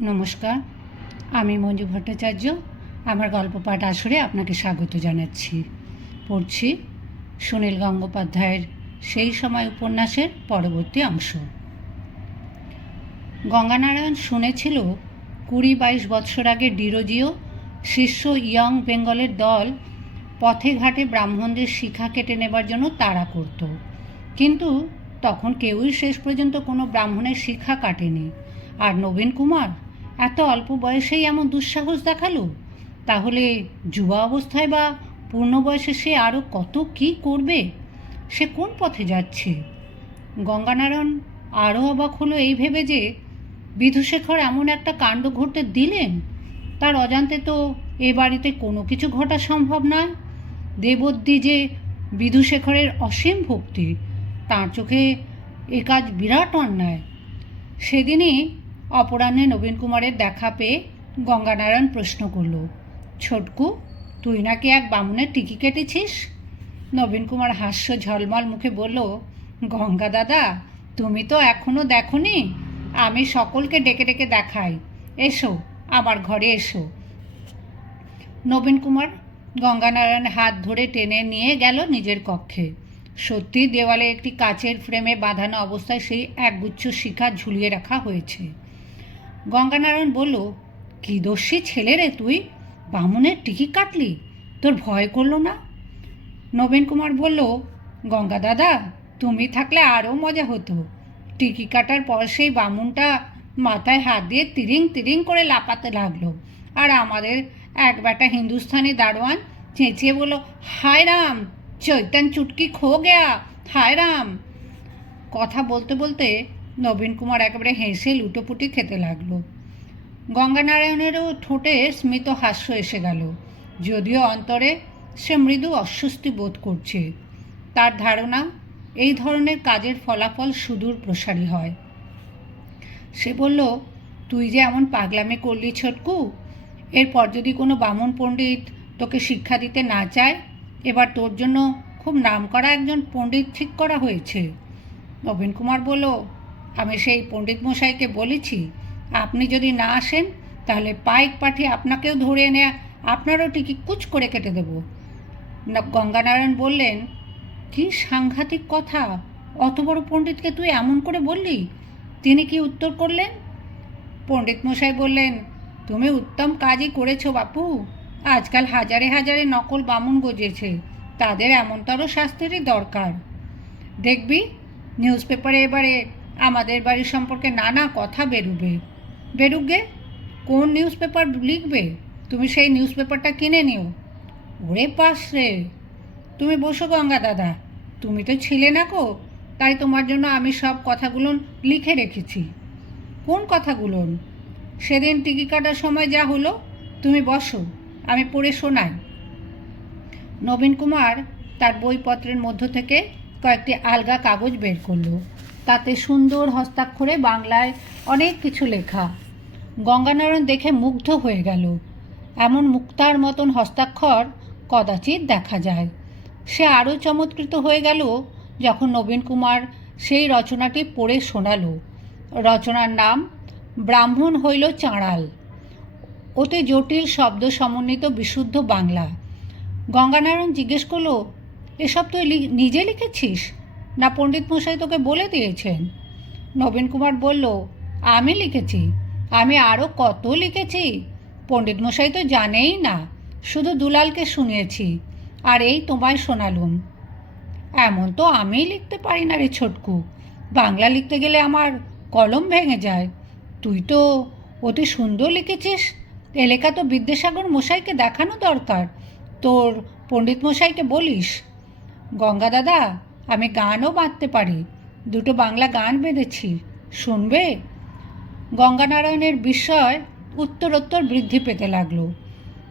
নমস্কার, আমি মঞ্জু ভট্টাচার্য। আমার গল্প পাঠ আসরে আপনাকে স্বাগত জানাচ্ছি। পড়ছি সুনীল গঙ্গোপাধ্যায়ের সেই সময় উপন্যাসের পরবর্তী অংশ। গঙ্গানারায়ণ শুনেছিল, কুড়ি বাইশ বৎসর আগে ডিরোজিও শিষ্য ইয়ং বেঙ্গলের দল পথে ঘাটে ব্রাহ্মণদের শিখা কেটে নেবার জন্য তাড়া করত। কিন্তু তখন কেউই শেষ পর্যন্ত কোনো ব্রাহ্মণের শিক্ষা কাটেনি। আর নবীন কুমার এত অল্প বয়সেই এমন দুঃসাহস দেখাল? তাহলে যুবা অবস্থায় বা পূর্ণ বয়সে সে আরও কত কি করবে? সে কোন পথে যাচ্ছে? গঙ্গানারায়ণ আরও অবাক হলো এই ভেবে যে বিধুশেখর এমন একটা কাণ্ড ঘটতে দিলেন? তার অজান্তে তো এ বাড়িতে কোনো কিছু ঘটা সম্ভব নয়। দেবদ্দি যে বিধুশেখরের অসীম ভক্তি, তার চোখে এ কাজ বিরাট অন্যায়। সেদিনই অপরাহ্নে নবীন কুমারের দেখা পেয়ে গঙ্গানারায়ণ প্রশ্ন করল, ছোটকু, তুই নাকি এক বামুনের টিকি কেটেছিস? নবীন কুমার হাস্য ঝলমল মুখে বলল, গঙ্গা দাদা, তুমি তো এখনও দেখনি। আমি সকলকে ডেকে ডেকে দেখাই। এসো, আমার ঘরে এসো। নবীন কুমার গঙ্গানারায়ণের হাত ধরে টেনে নিয়ে গেল নিজের কক্ষে। সত্যি দেওয়ালে একটি কাচের ফ্রেমে বাঁধানো অবস্থায় সেই একগুচ্ছ শিখা ঝুলিয়ে রাখা হয়েছে। গঙ্গানারায়ণ বলল, কি দোষী ছেলে রে তুই? বামুনের টিকিট কাটলি? তোর ভয় করল না? নবীন কুমার বলল, গঙ্গা দাদা, তুমি থাকলে আরও মজা হতো। টিকি কাটার পর সেই বামুনটা মাথায় হাত দিয়ে তিরিং তিরিং করে লাপাতে লাগল। আর আমাদের এক বেটা হিন্দুস্থানি দারোয়ান চেঁচিয়ে বলল, হায় রাম, চৈতন চুটকি খো গেয়া, হায় রাম। কথা বলতে বলতে নবীন কুমার একেবারে হেসে লুটোপুটি খেতে লাগল। গঙ্গানারায়ণেরও ঠোঁটে স্মিত হাস্য এসে গেল। যদিও অন্তরে সে মৃদু অস্বস্তি বোধ করছে। তার ধারণা, এই ধরনের কাজের ফলাফল সুদূর প্রসারী হয়। সে বলল, তুই যে এমন পাগলামি করলি ছোটকু, এরপর যদি কোনো বামন পণ্ডিত তোকে শিক্ষা দিতে না চায়, এবার তোর জন্য খুব নামকরা একজন পণ্ডিত ঠিক করা হয়েছে। নবীন কুমার বলল আমি সেই পণ্ডিত মশাইকে বলেছি, আপনি যদি না আসেন, তাহলে পাইক পাঠিয়ে আপনাকেও ধরে এনে আপনারও টিকিট কুচ করে কেটে দেব। গঙ্গানারায়ণ বললেন, কি সাংঘাতিক কথা, অত বড় পণ্ডিতকে তুই এমন করে বললি? তিনি কি উত্তর করলেন? পণ্ডিত মশাই বললেন, তুমি উত্তম কাজই করেছ বাপু। আজকাল হাজারে হাজারে নকল বামুন গজেছে তাদের এমনতর শাস্তিরই দরকার। দেখবি নিউজ পেপারে এবারে আমাদের বাড়ির সম্পর্কে নানা কথা বেরুবে। বেরুগে, কোন নিউজ পেপার লিখবে? তুমি সেই নিউজ পেপারটা কিনে নিও। ওরে পাস রে! তুমি বসো গঙ্গা দাদা। তুমি তো ছিলে না কো তাই তোমার জন্য আমি সব কথাগুলো লিখে রেখেছি। কোন কথাগুলো? সেদিন টিকি কাটার সময় যা হলো, তুমি বসো, আমি পড়ে শোনাই। নবীন কুমার তার বইপত্রের মধ্য থেকে কয়েকটি আলগা কাগজ বের করল। তাতে সুন্দর হস্তাক্ষরে বাংলায় অনেক কিছু লেখা। গঙ্গানারায়ণ দেখে মুগ্ধ হয়ে গেল। এমন মুক্তার মতন হস্তাক্ষর কদাচিৎ দেখা যায়। সে আরও চমৎকৃত হয়ে গেল যখন নবীন কুমার সেই রচনাটি পড়ে শোনালো। রচনার নাম, ব্রাহ্মণ হইল চাঁড়াল। ওতে জটিল শব্দ সমন্বিত বিশুদ্ধ বাংলা। গঙ্গানারায়ণ জিজ্ঞেস করল, এসব তুই নিজে লিখেছিস? না পণ্ডিত মশাই তোকে বলে দিয়েছেন? নবীন কুমার বলল, আমি লিখেছি। আমি আরও কত লিখেছি? পণ্ডিত মশাই তো জানেই না, শুধু দুলালকে শুনিয়েছি, আর এই তোমায় শোনালুম। এমন তো আমি লিখতে পারি না রে ছোটকু। বাংলা লিখতে গেলে আমার কলম ভেঙে যায়। তুই তো অতি সুন্দর লিখেছিস। এলেকা তো বিদ্যাসাগর মশাইকে দেখানো দরকার। তোর পণ্ডিত মশাইকে বলিস। গঙ্গা দাদা আমি গানও বাঁধতে পারি। দুটো বাংলা গান বেঁধেছি। শুনবে? গঙ্গানারায়ণের বিষয় উত্তরোত্তর বৃদ্ধি পেতে লাগল।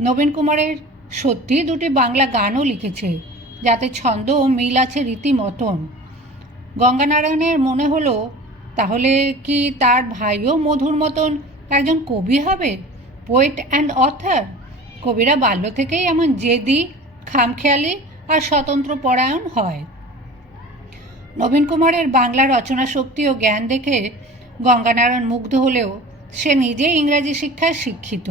নবীন কুমারের সত্যি দুটি বাংলা গানও লিখেছে, যাতে ছন্দ ও মিল আছে রীতিমতন। গঙ্গানারায়ণের মনে হলো, তাহলে কি তার ভাইও মধুর মতন একজন কবি হবে? পোয়েট অ্যান্ড অথার কবিরা বাল্য থেকেই এমন জেদি, খামখেয়ালি আর স্বতন্ত্র পরায়ণ হয়। নবীন কুমারের বাংলা রচনা শক্তি ও জ্ঞান দেখে গঙ্গানারায়ণ মুগ্ধ হলেও সে নিজে ইংরেজি শিক্ষায় শিক্ষিত।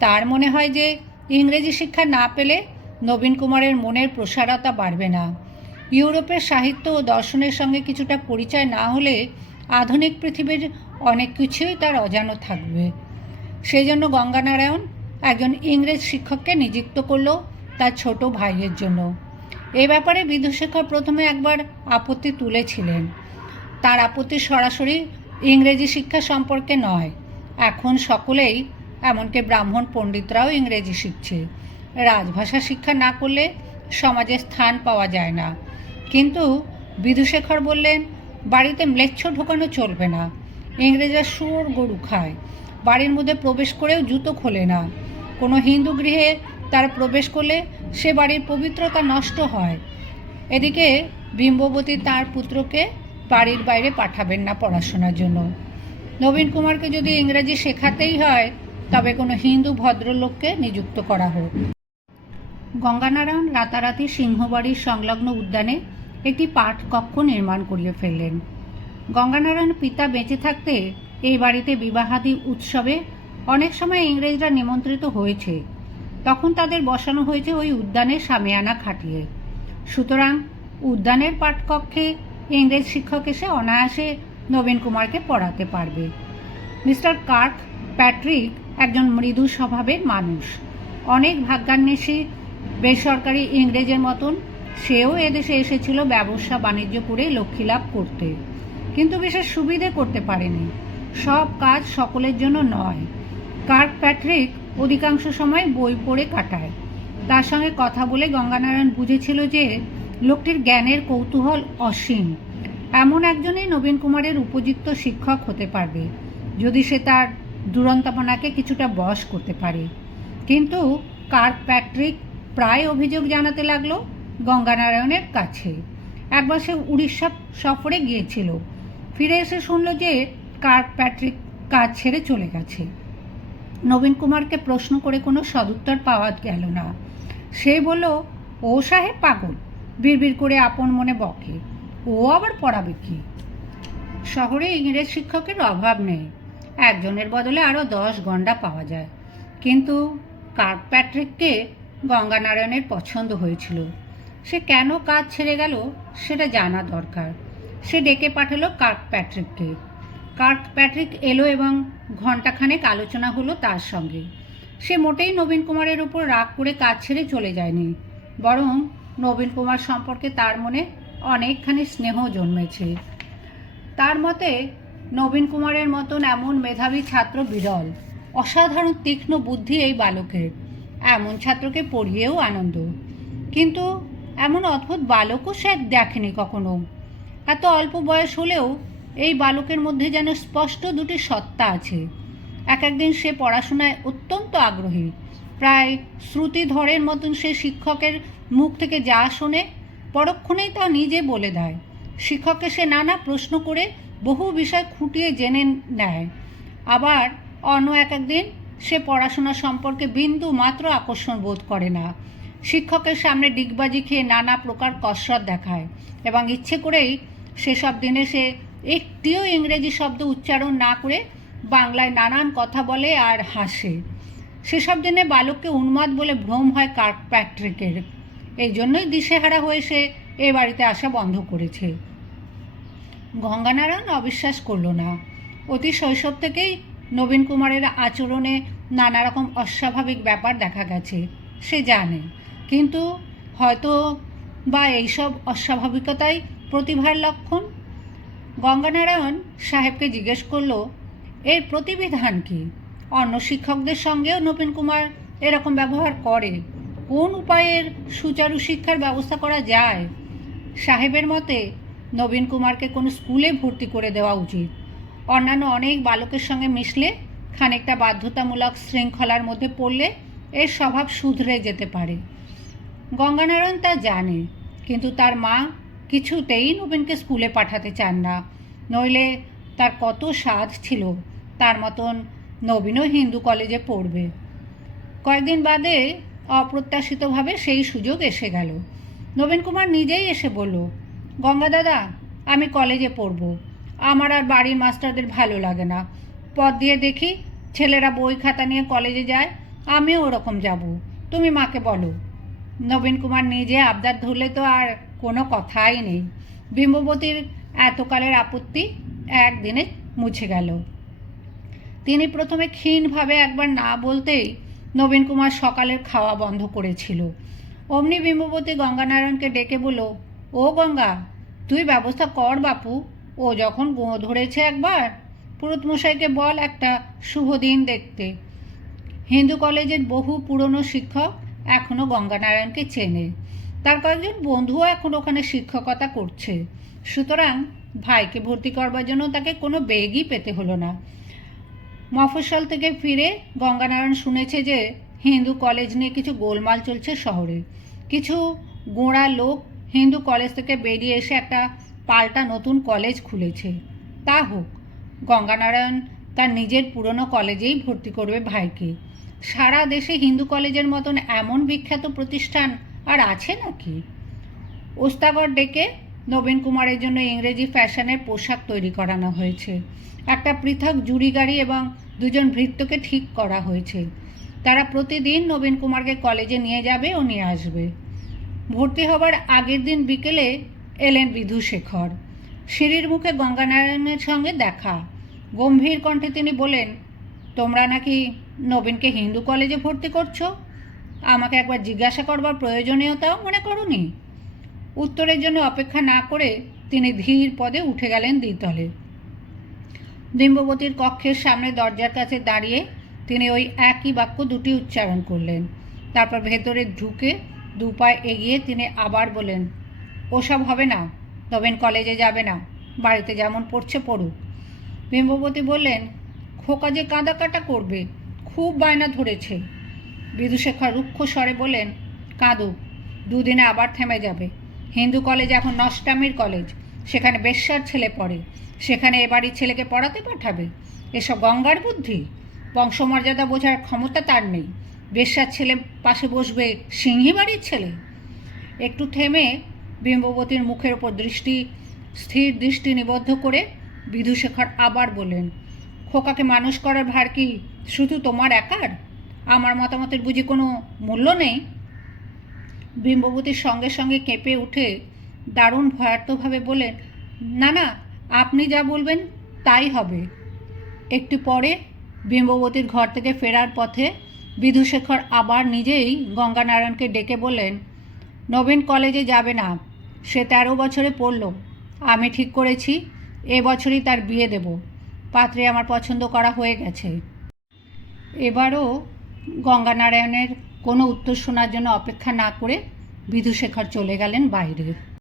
তার মনে হয় যে ইংরেজি শিক্ষা না পেলে নবীন কুমারের মনের প্রসারতা বাড়বে না। ইউরোপের সাহিত্য ও দর্শনের সঙ্গে কিছুটা পরিচয় না হলে আধুনিক পৃথিবীর অনেক কিছুই তার অজানো থাকবে। সেই জন্য গঙ্গানারায়ণ একজন ইংরেজ শিক্ষককে নিযুক্ত করল তার ছোট ভাইয়ের জন্য। এ ব্যাপারে বিধুশেখর প্রথমে একবার আপত্তি তুলেছিলেন। তার আপত্তি সরাসরি ইংরেজি শিক্ষা সম্পর্কে নয়। এখন সকলেই, এমনকি ব্রাহ্মণ পণ্ডিতরাও ইংরেজি শিখছে। রাজভাষা শিক্ষা না করলে সমাজে স্থান পাওয়া যায় না। কিন্তু বিধুশেখর বললেন, বাড়িতে ম্লেচ্ছ ঢোকানো চলবে না। ইংরেজরা শুয়োর গরু খায়। বাড়ির মধ্যে প্রবেশ করেও জুতো খোলে না। কোনো হিন্দু গৃহে তারা প্রবেশ করলে সে বাড়ির পবিত্রতা নষ্ট হয়। এদিকে বিম্ববতী তার পুত্রকে বাড়ির বাইরে পাঠাবেন না পড়াশোনার জন্য। নবীন কুমারকে যদি ইংরেজি শেখাতেই হয়, তবে কোনো হিন্দু ভদ্রলোককে নিযুক্ত করা হোক। গঙ্গানারায়ণ রাতারাতি সিংহবাড়ির সংলগ্ন উদ্যানে একটি পাঠ কক্ষ নির্মাণ করিয়ে ফেললেন। গঙ্গানারায়ণ পিতা বেঁচে থাকতে এই বাড়িতে বিবাহাদি উৎসবে অনেক সময় ইংরেজরা নিমন্ত্রিত হয়েছে। তখন তাদের বসানো হয়েছে ওই উদ্যানের সামিয়ানা খাটিয়ে। সুতরাং উদ্যানের পাঠকক্ষে ইংরেজ শিক্ষক এসে অনায়াসে নবীন কুমারকে পড়াতে পারবে। মিস্টার কার্ক প্যাট্রিক একজন মৃদু স্বভাবের মানুষ। অনেক ভাগ্যান্বেষী, বেসরকারি ইংরেজের মতন সেও এদেশে এসেছিল ব্যবসা বাণিজ্য করে লক্ষ্মী লাভ করতে। কিন্তু বিশেষ সুবিধে করতে পারেনি। সব কাজ সকলের জন্য নয়। কার্ক প্যাট্রিক অধিকাংশ সময় বই পড়ে কাটায়। তার সঙ্গে কথা বলে গঙ্গানারায়ণ বুঝেছিল যে লোকটির জ্ঞানের কৌতূহল অসীম। এমন একজনই নবীন কুমারের উপযুক্ত শিক্ষক হতে পারবে, যদি সে তার দুরন্তপনাকে কিছুটা বশ করতে পারে। কিন্তু কার্ক প্যাট্রিক প্রায় অভিযোগ জানাতে লাগল গঙ্গানারায়ণের কাছে। একবার সে উড়িষ্যা সফরে গিয়েছিল। ফিরে এসে শুনল যে কার্ক প্যাট্রিক কাজ ছেড়ে চলে গেছে। নবীন কুমারকে প্রশ্ন করে কোনো সদুত্তর পাওয়া গেল না। সে বলল, ও সাহেব পাগল, বিড়বিড় করে আপন মনে বকে, ও আবার পড়াবে কি? শহরে ইংরেজ শিক্ষকের অভাব নেই। একজনের বদলে আরও দশ গন্ডা পাওয়া যায়। কিন্তু কার্ক প্যাট্রিককে গঙ্গানারায়ণের পছন্দ হয়েছিল। সে কেন কাজ ছেড়ে গেল সেটা জানা দরকার। সে ডেকে পাঠালো কার্ক প্যাট্রিককে কার্ক প্যাট্রিক এলো এবং ঘণ্টাখানেক আলোচনা হলো তার সঙ্গে। সে মোটেই নবীন কুমারের উপর রাগ করে কাজ ছেড়ে চলে যায়নি, বরং নবীন কুমার সম্পর্কে তার মনে অনেকখানি স্নেহ জন্মেছে। তার মতে, নবীন কুমারের মতন এমন মেধাবী ছাত্র বিরল, অসাধারণ তীক্ষ্ণ বুদ্ধি এই বালকের, এমন ছাত্রকে পড়িয়েও আনন্দ। কিন্তু এমন অদ্ভুত বালকও সে দেখেনি কখনো। এত অল্প বয়স হলেও এই বালকের মধ্যে যেন স্পষ্ট দুটি সত্তা আছে। এক একদিন সে পড়াশোনায় অত্যন্ত আগ্রহী। প্রায় শ্রুতিধরের মতন সে শিক্ষকের মুখ থেকে যা শোনে, পরক্ষণেই তা নিজে বলে দেয়। শিক্ষককে সে নানা প্রশ্ন করে বহু বিষয় খুঁটিয়ে জেনে নেয়। আবার অন্য এক একদিন সে পড়াশোনা সম্পর্কে বিন্দু মাত্র আকর্ষণ বোধ করে না। শিক্ষকের সামনে ডিগবাজি খেয়ে নানা প্রকার কসরত দেখায় এবং ইচ্ছে করেই সেসব দিনে সে একটিও ইংরেজি শব্দ উচ্চারণ না করে বাংলায় নানান কথা বলে আর হাসে। সেসব দিনে বালককে উন্মাদ বলে ভ্রম হয় কার্ক প্যাট্রিকের। এই জন্যই দিশেহারা হয়ে সে এ বাড়িতে আসা বন্ধ করেছে। গঙ্গানারায়ণ অবিশ্বাস করল না। অতি শৈশব থেকেই নবীন কুমারের আচরণে নানা রকম অস্বাভাবিক ব্যাপার দেখা গেছে, সে জানে। কিন্তু হয়তো বা এইসব অস্বাভাবিকতাই প্রতিভার লক্ষণ? গঙ্গানারায়ণ সাহেবকে জিজ্ঞেস করল, এর প্রতিবিধান কি? অন্য শিক্ষকদের সঙ্গেও নবীন কুমার এরকম ব্যবহার করে। কোন উপায়ের সুচারু শিক্ষার ব্যবস্থা করা যায়? সাহেবের মতে, নবীন কুমারকে কোনো স্কুলে ভর্তি করে দেওয়া উচিত। অন্যান্য অনেক বালকের সঙ্গে মিশলে, খানিকটা বাধ্যতামূলক শৃঙ্খলার মধ্যে পড়লে এর স্বভাব শুধরে যেতে পারে। গঙ্গানারায়ণ তা জানে, কিন্তু তার মা কিছুতেই নবীনকে স্কুলে পাঠাতে চান না। নইলে তার কত সাধ ছিল, তার মতন নবীনও হিন্দু কলেজে পড়বে। কয়েকদিন বাদে অপ্রত্যাশিতভাবে সেই সুযোগ এসে গেল। নবীন কুমার নিজেই এসে বলল, গঙ্গা দাদা, আমি কলেজে পড়ব। আমার আর বাড়ির মাস্টারদের ভালো লাগে না। পথ দিয়ে দেখি ছেলেরা বই খাতা নিয়ে কলেজে যায়, আমিও ওরকম যাব। তুমি মাকে বলো। নবীন কুমার নিজে আবদার ধরলে তো আর কোনো কথাই নেই। বিম্ববতীর এতকালের আপত্তি একদিনে মুছে গেল। তিনি প্রথমে ক্ষীণভাবে একবার না বলতেই নবীন কুমার সকালের খাওয়া বন্ধ করেছিল। অমনি বিম্ববতী গঙ্গানারায়ণকে ডেকে বলল, ও গঙ্গা, তুই ব্যবস্থা কর বাপু। ও যখন গো ধরেছে একবার, পুরুতমশাইকে বল একটা শুভ দিন দেখতে। হিন্দু কলেজের বহু পুরনো শিক্ষক এখনও গঙ্গানারায়ণকে চেনে। তার কয়েকজন বন্ধুও এখন ওখানে শিক্ষকতা করছে। সুতরাং ভাইকে ভর্তি করবার জন্য তাকে কোনো বেগই পেতে হলো না। মফস্বল থেকে ফিরে গঙ্গানারায়ণ শুনেছে যে হিন্দু কলেজ নিয়ে কিছু গোলমাল চলছে শহরে। কিছু গোঁড়া লোক হিন্দু কলেজ থেকে বেরিয়ে এসে একটা পাল্টা নতুন কলেজ খুলেছে। তা হোক, গঙ্গানারায়ণ তার নিজের পুরনো কলেজেই ভর্তি করবে ভাইকে। সারা দেশে হিন্দু কলেজের মতন এমন বিখ্যাত প্রতিষ্ঠান আর আছে নাকি? ওস্তাগর ডেকে নবীন কুমারের জন্য ইংরেজি ফ্যাশনের পোশাক তৈরি করানো হয়েছে। একটা পৃথক জুড়ি গাড়ি এবং দুজন ভৃত্যকে ঠিক করা হয়েছে। তারা প্রতিদিন নবীন কুমারকে কলেজে নিয়ে যাবে ও নিয়ে আসবে। ভর্তি হবার আগের দিন বিকেলে এলেন বিধুশেখর। সিঁড়ির মুখে গঙ্গানারায়ণের সঙ্গে দেখা। গম্ভীর কণ্ঠে তিনি বলেন, তোমরা নাকি নবীনকে হিন্দু কলেজে ভর্তি করছ? আমাকে একবার জিজ্ঞাসা করবার প্রয়োজনীয়তাও মনে করনি। উত্তরের জন্য অপেক্ষা না করে তিনি ধীর পদে উঠে গেলেন দ্বিতলে। ডিম্ববতীর কক্ষের সামনে দরজার কাছে দাঁড়িয়ে তিনি ওই একই বাক্য দুটি উচ্চারণ করলেন। তারপর ভেতরে ঢুকে দু পায়ে এগিয়ে তিনি আবার বলেন ওসব হবে না নবীন কলেজে যাবে না, বাড়িতে যেমন পড়ছে পড়ুক। বিম্ববতী বললেন, খোকা যে কাঁদা কাটা করবে, খুব বায়না ধরেছে। বিদুশেখর রুক্ষ স্বরে বলেন কাঁদু, দুদিনে আবার থেমে যাবে। হিন্দু কলেজ এখন নষ্টামির কলেজ। সেখানে বেশ্যার ছেলে পড়ে। সেখানে এ বাড়ির ছেলেকে পড়াতে পাঠাবে। এসব গঙ্গার বুদ্ধি? বংশমর্যাদা বোঝার ক্ষমতা তার নেই। বেশ্যার ছেলে পাশে বসবে সিংহী বাড়ির ছেলে? একটু থেমে বিম্ববতীর মুখের ওপর দৃষ্টি, স্থির দৃষ্টি নিবদ্ধ করে বিধুশেখর আবার বলেন খোকাকে মানুষ করার ভার কি শুধু তোমার একার? আমার মতামতের বুঝি কোনো মূল্য নেই? বিম্ববতীর সঙ্গে সঙ্গে কেঁপে উঠে দারুণ ভয়ার্থভাবে বলেন না না, আপনি যা বলবেন তাই হবে। একটু পরে বিম্ববতীর ঘর থেকে ফেরার পথে বিধুশেখর আবার নিজেই গঙ্গানারায়ণকে ডেকে বললেন, নবীন কলেজে যাবে না, সে তেরো বছরে পড়ল। আমি ঠিক করেছি, এ বছরই তার বিয়ে দেব। পাত্রে আমার পছন্দ করা হয়ে গেছে। এবারও গঙ্গানারায়ণের কোনো উত্তর শোনার জন্য অপেক্ষা না করে বিধুশেখর চলে গেলেন বাইরে।